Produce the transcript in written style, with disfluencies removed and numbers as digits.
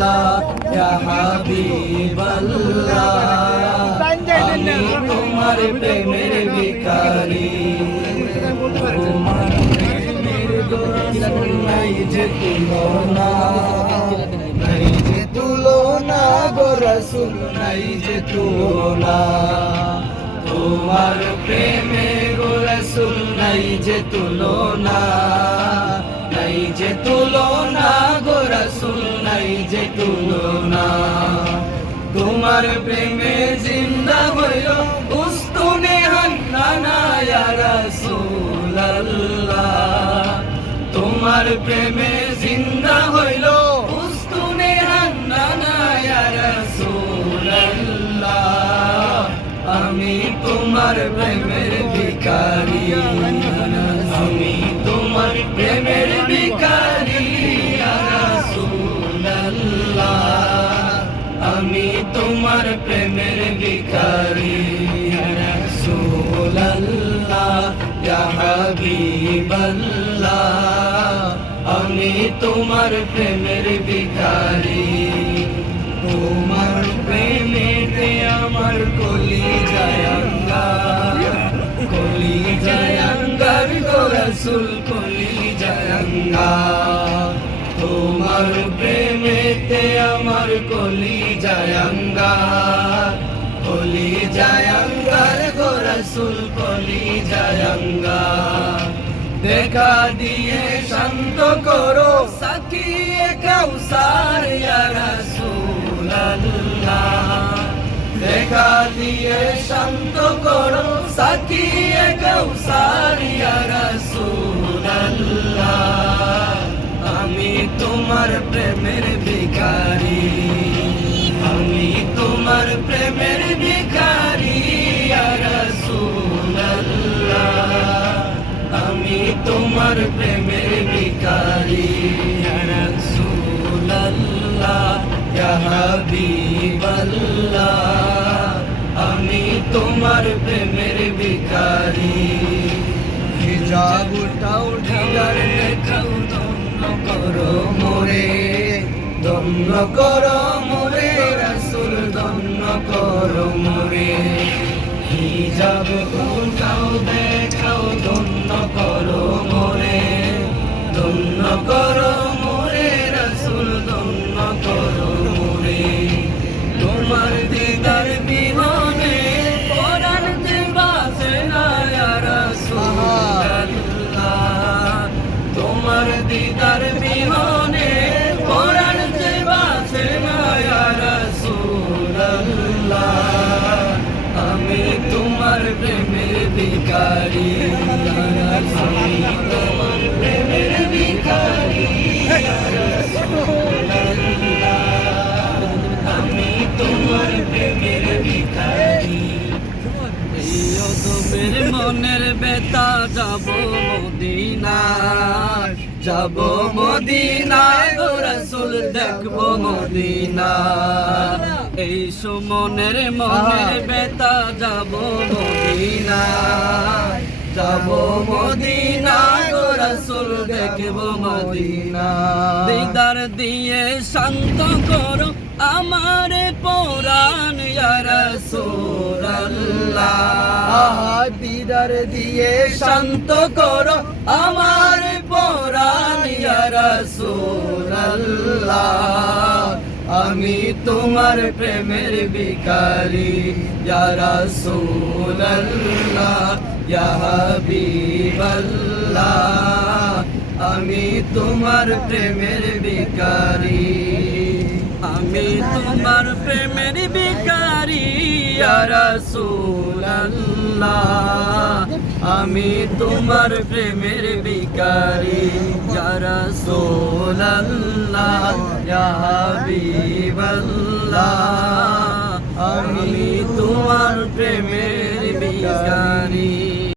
আল্লাহ ইয়া হাবিবাল্লাহ আমি তোমার প্রেমের ভিখারি তোমার প্রেমের দরুদ নাই যে তুলনা নাই যে তুলনা গো রাসূল নাই যে তুলনা তোমার প্রেমে গো রাসূল নাই যে তুলনা নাই যে তুলনা গো রাসূল নাই যে তুলনা তোমার প্রেমে জিন্দা হইল উস্তুনে হান্নানা ইয়া রাসূলুল্লাহ তোমার প্রেমে জিন্দা হইল উস্তুনে হান্নানা ইয়া রাসূলুল্লাহ আমি তোমার প্রেমের ভিখারি আমি তোমার প্রেমের ভিখারি ইয়া রাসূলুল্লাহ আমি তোমার প্রেমের ভিখারি ইয়া রাসূলুল্লাহ ইয়া হাবিবাল্লাহ আমি তোমার প্রেমের ভিখারি তোমার প্রেমেতে আমার কলিজায় আঙ্গার কলিজায় আঙ্গার গো রাসূল কলিজায় আঙ্গার তোমার প্রেমেতে আমার কলিজায় আঙ্গার কলিজায় আঙ্গার গো রাসূল কলিজায় আঙ্গার দেখা দিয়ে শান্ত করো সাকিয়ে কাউসার ইয়া রাসূলুল্লাহ দেখা দিয়ে শান্ত করো সাকিয়ে কাউসার ইয়া রাসূলুল্লাহ আমি তোমার প্রেমের ভিখারি আমি তোমার প্রেমের ভিখারি ইয়া রাসূলুল্লাহ আমি তোমার প্রেমের ভিখারি ইয়া রাসূলুল্লাহ ইয়া হাবিবাল্লাহ আমি তোমার প্রেমের ভিখারি হিজাব উঠাও ঢাকার দেখাও দন্য করো মোরে দন্য করো মোরে রাসূল দন্য করো মোরে হিজাব উঠাও দেখাও দন্য করো মোরে দন্য করো মোরে রাসূল দন্য করো মোরে তোমার দিদার বিহনে পরাণ যে বাসে না ইয়া রাসূলুল্লাহ তোমার দিদার বিহনে পরাণ যে বাসে না ইয়া রাসূলুল্লাহ আমি তোমার প্রেমের ভিখারি আমি তোমার প্রেমের ভিখারি ইয়া রাসূলুল্লাহ আমি তোমার প্রেমের ভিখারি প্রিয়তমের মনের বেতা যাব মদিনায় যাব মদিনায় গো রাসূল দেখবো মদিনা এই সুমনের মনের বেতা যাব মদিনায় যাব মদিনা গো রাসূল দেখবো মদিনা দিদার দিয়ে শান্ত করো আমার পরাণ ইয়া রাসূলুল্লাহ দিদার দিয়ে শান্ত করো আমার পরাণ ইয়া রাসূলুল্লাহ আমি তোমার প্রেমের ভিখারি ইয়া রাসূলুল্লাহ ইয়া হাবিবাল্লাহ আমি তোমার প্রেমের ভিখারি আমি তোমার প্রেমের ভিখারি ইয়া রাসূলুল্লাহ আমি তোমার প্রেমের ভিখারি ইয়া রাসূলুল্লাহ ইয়া হাবিব